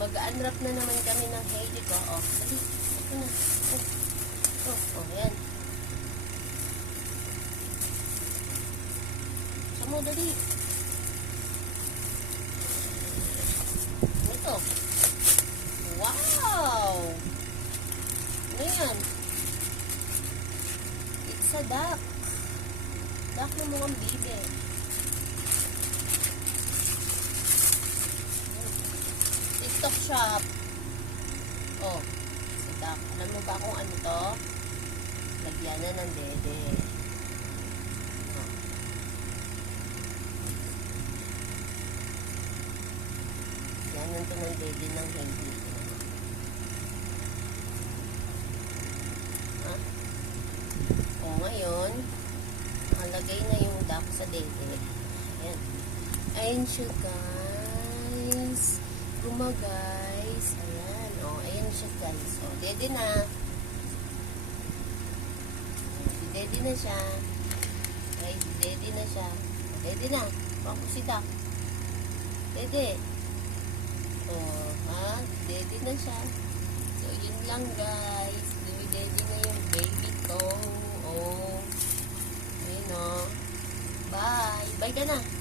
Mag-unwrap na naman kami ng Hailey ko. Oh, dali. Ito na. Ayan. Samo, dali. Ito. Wow! Ano yan? It's a duck. Duck na mukhang bibe. TikTok shop. Oh, si duck. Alam mo ba kung ano to? Lagyan na ng dede. Oh. Lagyan to ng dede ng Hailey. Ha? O ngayon, nakalagay na yung duck sa dede. Ayan. Ayan siya, guys. Guys. Ayan. O, ayan siya, guys. O, dede na. Dede na siya. Okay, dede na siya. Dede na. Bako si duck. Dede. O, ha? Dede na siya. So, yun lang, guys. Dede na yung baby ko. O. Ayun, o. Bye. Bye ka na.